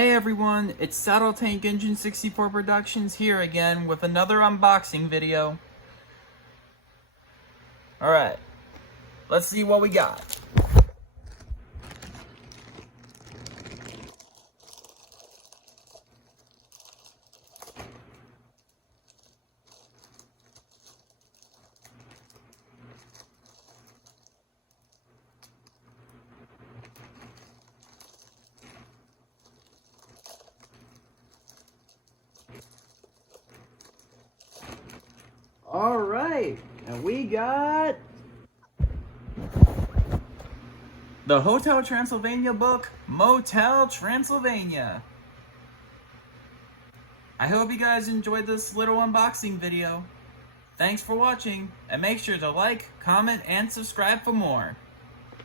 Hey everyone, it's Saddle Tank Engine 64 Productions here again with another unboxing video. Alright, let's see what we got. Alright, and we got the Hotel Transylvania book, Motel Transylvania. I hope you guys enjoyed this little unboxing video. Thanks for watching, and make sure to like, comment, and subscribe for more.